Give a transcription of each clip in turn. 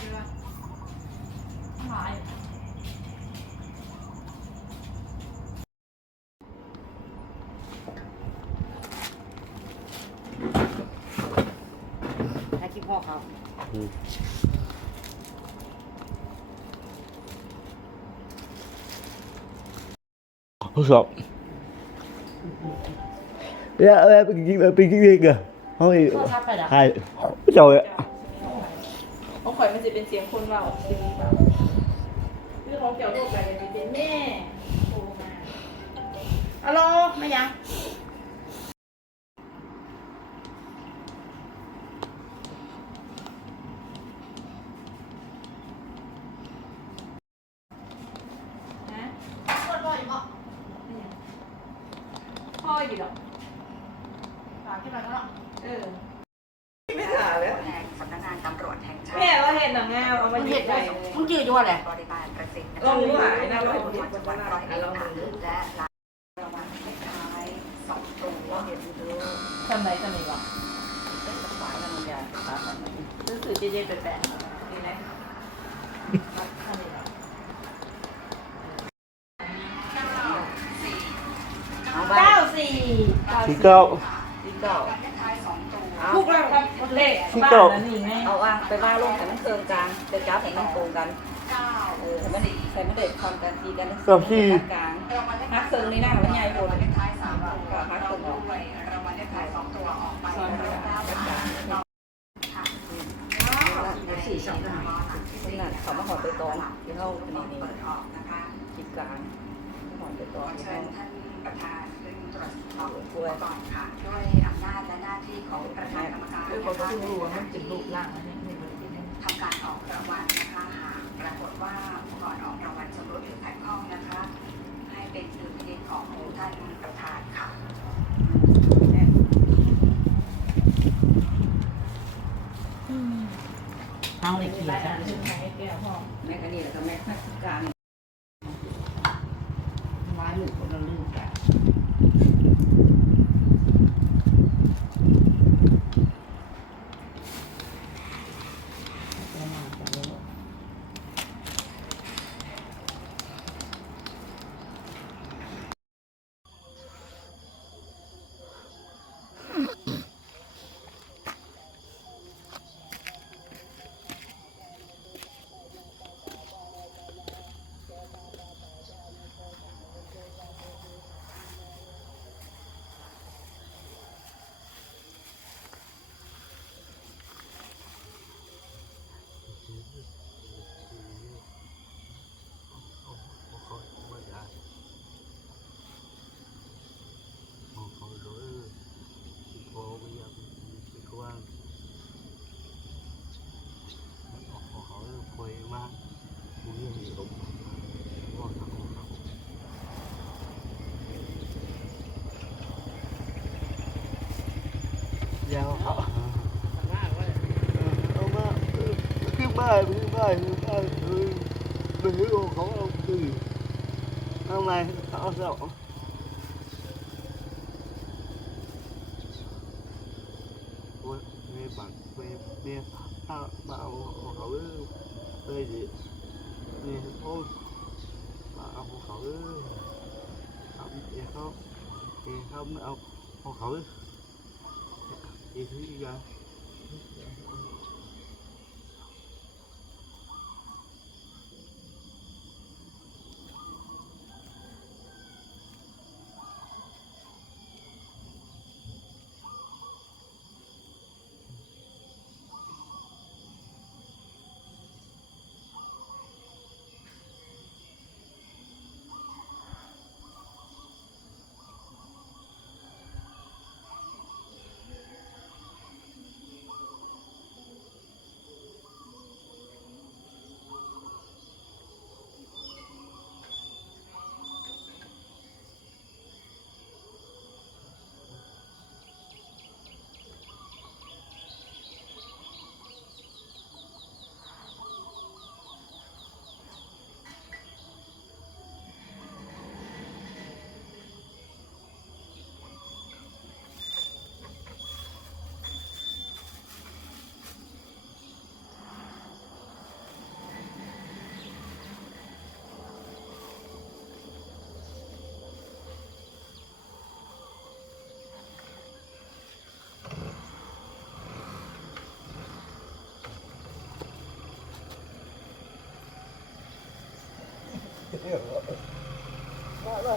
เยอะหาย ให้คิดพ่อเขา ทดสอบเนี่ยเออเป็นจริงๆเป็นจริงๆเหรอเขาอีก โทรศัพท์ไปดับ ใช่ไม่เจ้าเลย ของข่อยมันจะ เป็นเสียงคนเราเสียงเปล่าคือของเกี่ยวโรคอะไรเป็นเป็นแม่โทรมาฮัลโหลไม่ยัง ทำไรกันอีกอะขวายมันยาขาของมันรู้สึกเจ๊เจ๊แปลกๆดีไหมทำอีกอ่ก้าสี่สี่เก้าสี่เก้าพวกเราครัเลขบนนี่เอาว่างไปว่าลงแต่มันเคืองกลางไปจ้าแต่มันโกงกันเออมันใส่ไม่นเด็ดความการทีกันเกือบที่กลางนักเคืองในหน้ามันใหญ่โตนักเคือง เขามาหอดไปตองที่เข้าเป็นต้นี่เปิดออกนะคะคิดกางหอดไปตอองที่เขาญท่าประธานซึ่งตรวจสอบกรณ์ค่ะด้วยอำนาจและหน้าที่ของประธานกรรมการคือเขาไม่รู้ว่ามันเป็นรูปร่างอันนี้ไม่เหมือนกันทำการออกรางวัลนะคะหากปรากฏว่าก่อนออกรางวัลชำรุดหรือขัดข้องนะคะ ให้เป็นดุลพินิจของท่าน แหกับแม่ข้าราชการ ơi bữa ơi bữa ơi mình hiểu không? Có đâu từ hôm nay sao sao nghe bạn nghe nghe tao bảo hỏi đây gì? Nghe thôi. Bảo hỏi không nghe không nghe không đâu hỏi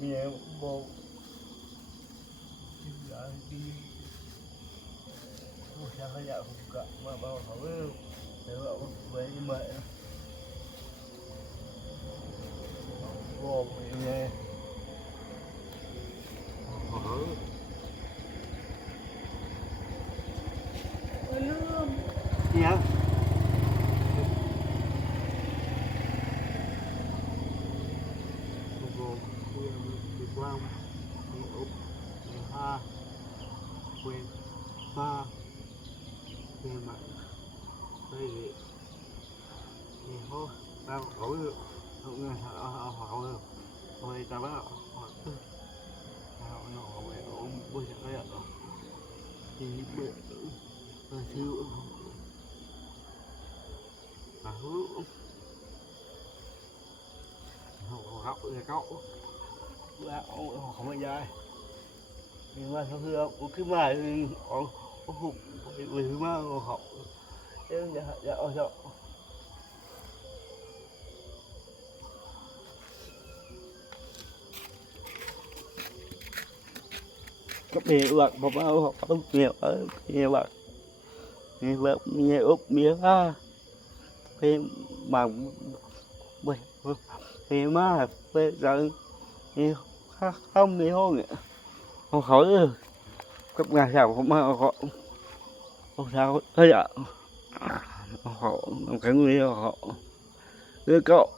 Nghe bộ đi Ủa, sao phải dạo không cả mà bao hỏi Để bảo về như mẹ Vô, nghe Hỏi không cậu. Là ông không phải dài, nhưng mà sau khi ông? Cái bài ông ông hụt vì mà ông học em dạ dạ ôi dạ. Các bè bạn bao học ông nhiều ở nghe bạn nghe bạn nghe úp mía ha phê mà thì má phê giận thì không đi hôn không khỏi cấp ngày sao không mà họ không sao thế ạ. Họ cái người họ đưa cậu.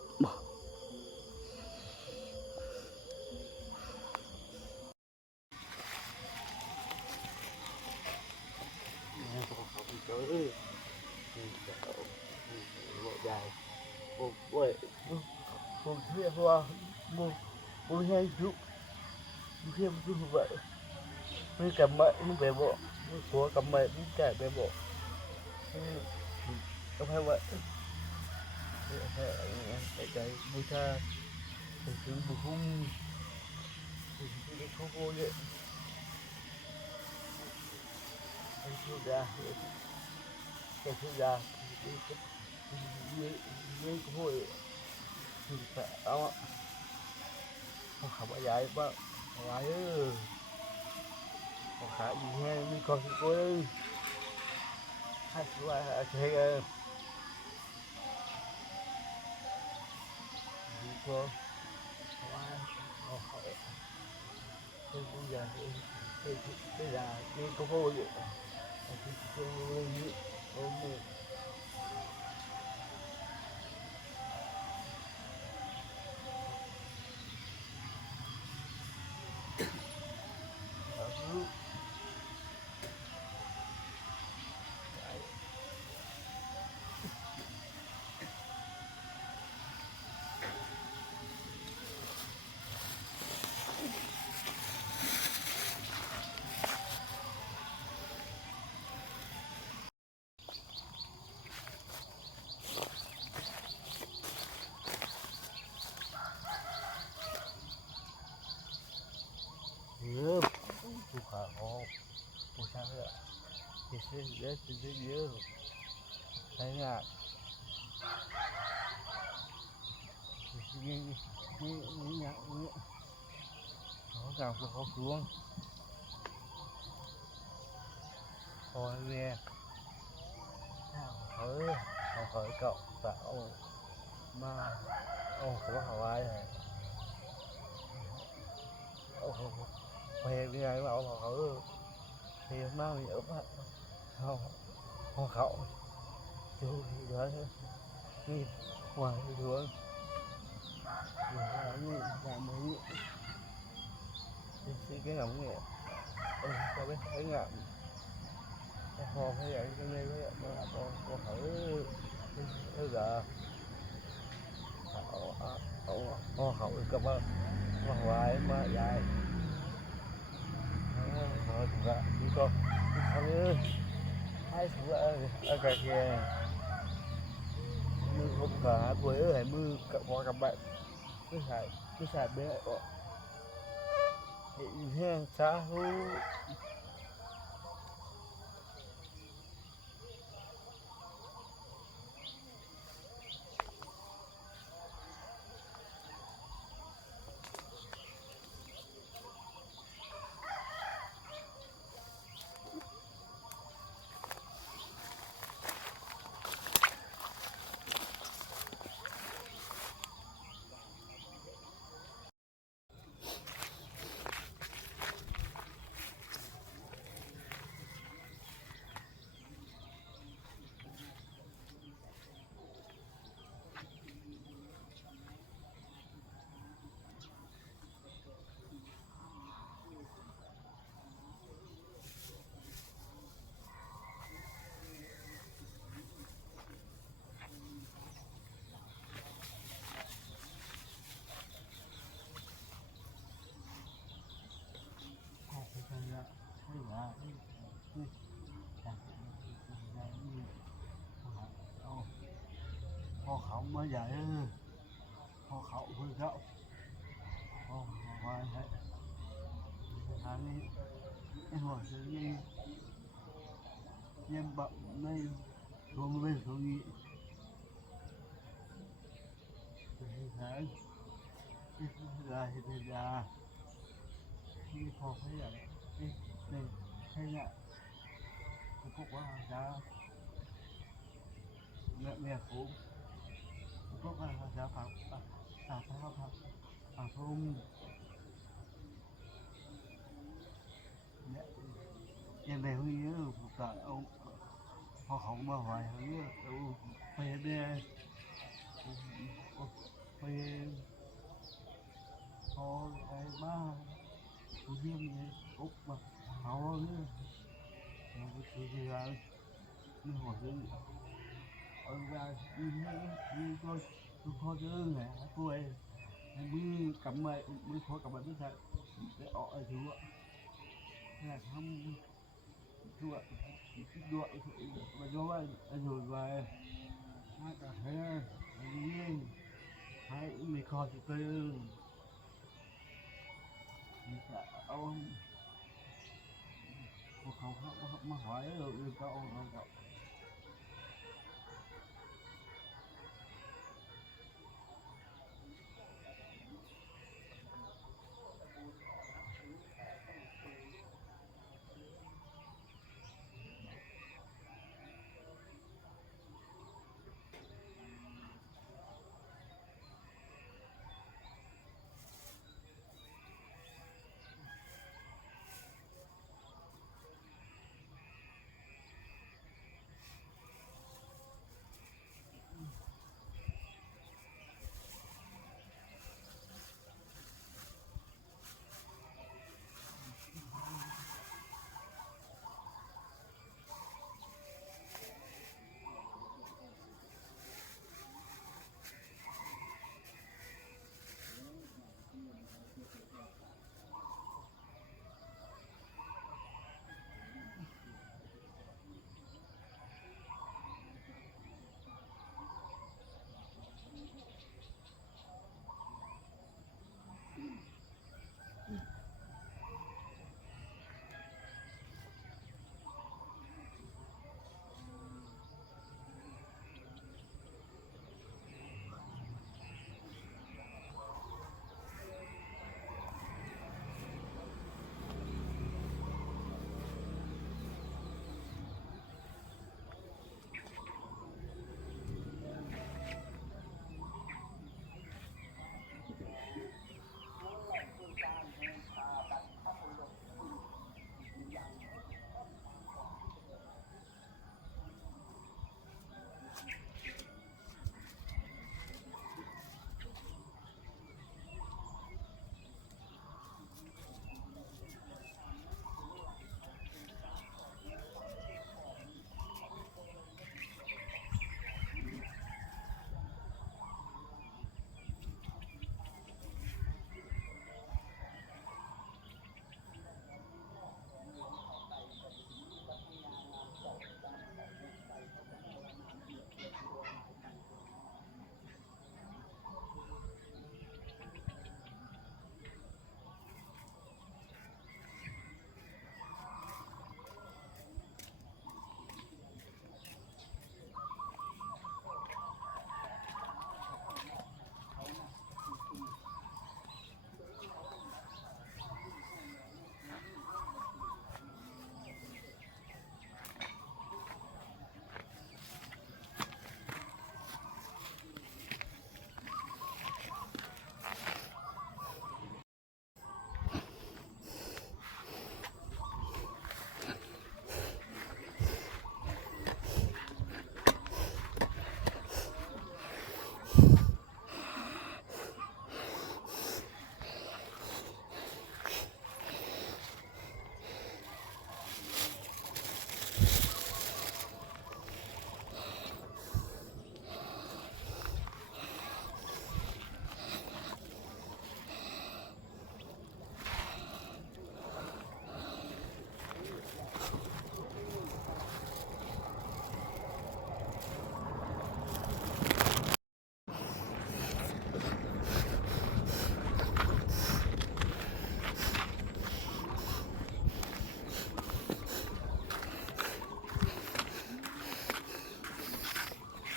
Đây dụ khi một kia vậy mới cầm mậy mới về bộ mới của cầm mậy mới chạy về bộ không phải vậy cái cái bùi cha cái thứ bùi hung cái không vô vậy cái thứ ra cái thứ ra mấy cái hồi thì phải đâu ạ không khả bỏ dài ba dài ư không khả gì nghe mi con thì cô ơi hai chú ai hai thế ơi đi cô không ai không hỏi thế bây giờ thế thế là đi cô vô vậy thế cô vô vậy cô vô nhớ như như như như nhạc như nó càng có khó xuống thôi nghe hỏi hỡi cậu bảo mà ông có hỏi ai này ông không mẹ đi ai bảo họ ở thì má mình ấm hạnh khẩu hoa khẩu chú đó nhìn ngoài đứa nhìn là mấy thì cái ống nghệ ừ tao biết, thấy ngạm hồ cái vậy cái này cái vậy mà còn còn thử bây giờ hậu hậu hậu hậu cơ mà. Hoài mà dài hậu chúng ta đi con, đi ơi hai sáu ở ở cái kia này. Không cả với ở mưa cậu hoa các bạn. Cứ xài cứ xài bé họ thì ha xã hội เขาไมาใหญ่เออพอเขาเพื่อเขาพอมาใช่ทางนี้ไอ้หัวซื้อนี่ยังแบบไม่รวมเป็นตรงนี้เป็นทางที่ได้ที่ได้ที่พอเขาอยากนี่นี่แค่เนี้ยผมบอกว่าจะเมียเมียผม พวกอะไรครับฝากฝากพรครับฝาพระองค์เนี่ยยังไงเขาเยอะผมตัเอาพอของมาไหวเขาเยอะเอาไปเนี่ยไปพอไอ้บ้าผมเยี่ยมเลยอุ๊บมาเขาเนี่ยเราไปซื้อที่ร้หัวซื้อ tôi tôi khó chứ nè tôi mới cầm mày mới khó cầm mày biết sao để ọ ở thứ ạ. Là không thua mà do rồi và hai cả hai hai mình khó thì tôi mình sợ ông. Mà hỏi rồi cậu rồi cậu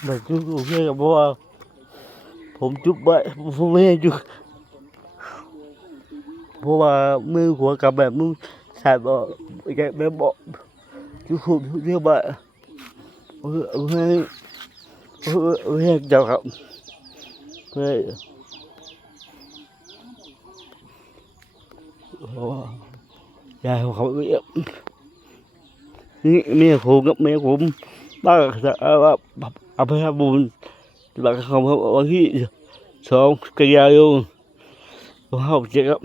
หนก็เอาเราก็แบบจุกโอเคครับว่าผมจุกไปผมไม่ให้จุกเพราะว่ามือหัวกับแบบมือสายบอกแกแบบบอกจุกผมเรียกว่าเออเออให้เอเออให้เจ้าครับเฮ้ยยายของเขาเรียกนี่เมียผมกับเมียผมบ้าจะเอา อำเภอบุญณ์หลักคำครับวัาที่สองกันยายนอกเจ็ครับ